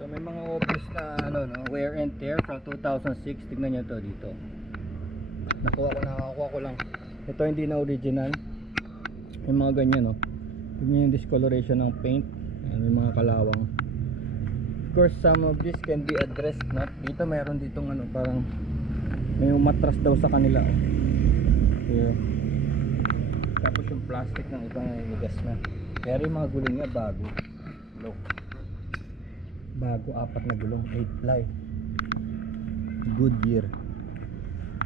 So may mga obvious na ano, no, wear and tear from 2006. Tignan nyo to dito. Nakakuha ko lang. Ito hindi na original. May mga ganyan, no. Tignan yung discoloration ng paint. Ayan, may mga kalawang. Of course, some of this can be addressed, no? Dito meron ditong ano, parang may matras daw sa kanila, oh. Here. Tapos yung plastic ng ibang nigas na. Pero yung mga gulong niya bago. Look. Bago, 4 na gulong, 8 ply. Goodyear.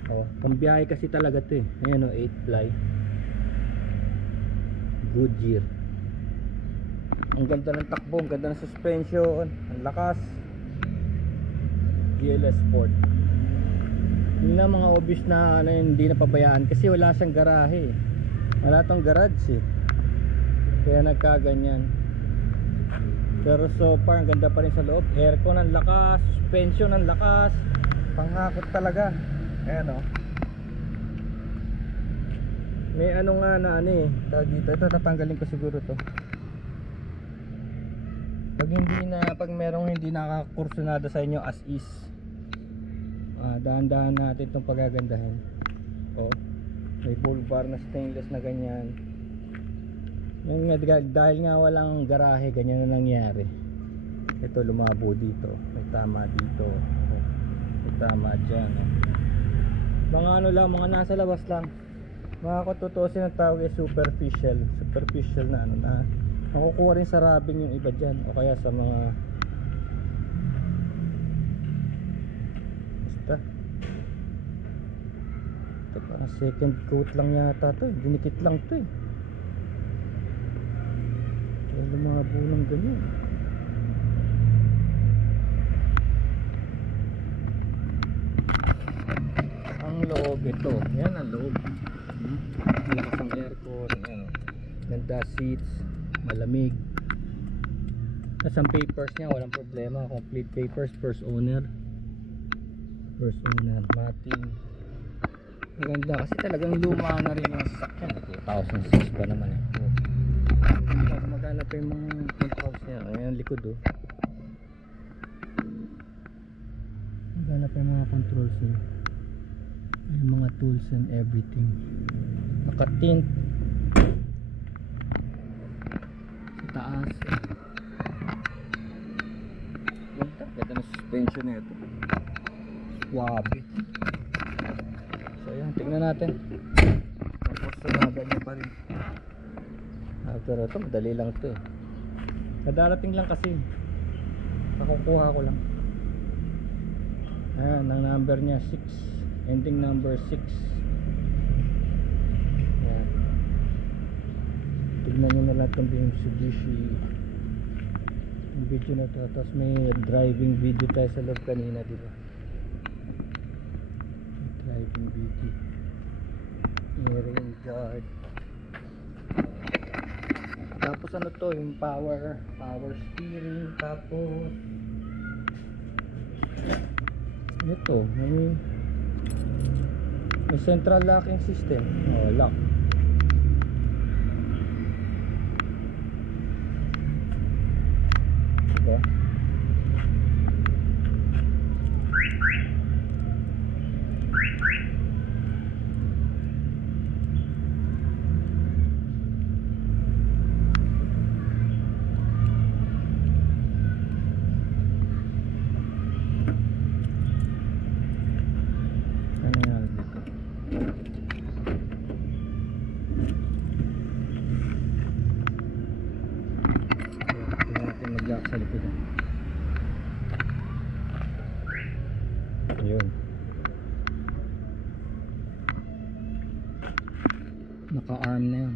Oh, pambiyahe kasi talaga 'to eh. Ayan, oh, 8 ply. Goodyear. Ang ganda ng takbo, ang ganda ng suspension, ang lakas. GLS Sport. Yun lang mga obvious na ano, hindi napabayaan kasi wala siyang garahe eh. Wala tong garage eh, kaya nagkaganyan. Pero so far ang ganda pa rin sa loob. Aircon ang lakas, suspension ang lakas, panghakot talaga. Ayan o, may ano nga na ano eh, tawag dito. Ito tatanggalin ko siguro to. Pag merong hindi nakakursunada sa inyo as is, dahan-dahan natin itong pagagandahin. Oh, may full bar na stainless na ganyan. Yung, dahil nga walang garahe, ganyan na nangyari. Ito lumabo dito, may tama dito, oh, may tama dyan, oh. Mga ano lang, mga nasa labas lang. Mga kututusin ang tawag ay superficial na ano, na makukuha rin sa rubbing yung iba dyan, o kaya sa mga basta ito parang second coat lang yata to eh. Dinikit lang to eh, kaya lumabo ng ganyan. Ang loob ito, yan ang loob. Malakas ang aircon, yan, oh. Ganda seats, malamig. Tapos ang papers niya walang problema, complete papers, first owner, mating. Maganda kasi talagang luma na rin yung sasakyan. 2006 pa naman eh. Tapos maganda pa yung mga controls niya. Ayan likod oh, maganda pa yung mga controls niya, yung mga tools and everything. Naka-tint sa taas. Ganda ng suspension nito, suwabe. So ayan, tignan natin. Tapos sunada niya pa rin. Pero ito madali lang ito eh, kadarating lang kasi, nakukuha ko lang. Ayan, ang number niya 6, ending number 6. Ayan, tignan nyo na lang itong Mitsubishi yung video na to. Tapos may driving video tayo sa loob kanina, diba? Driving video, rain guard. Tapos ano to, yung power steering. Tapos ito may central locking system. Oh, lock. Diba? Sa likod. Ayun, naka-arm na yan.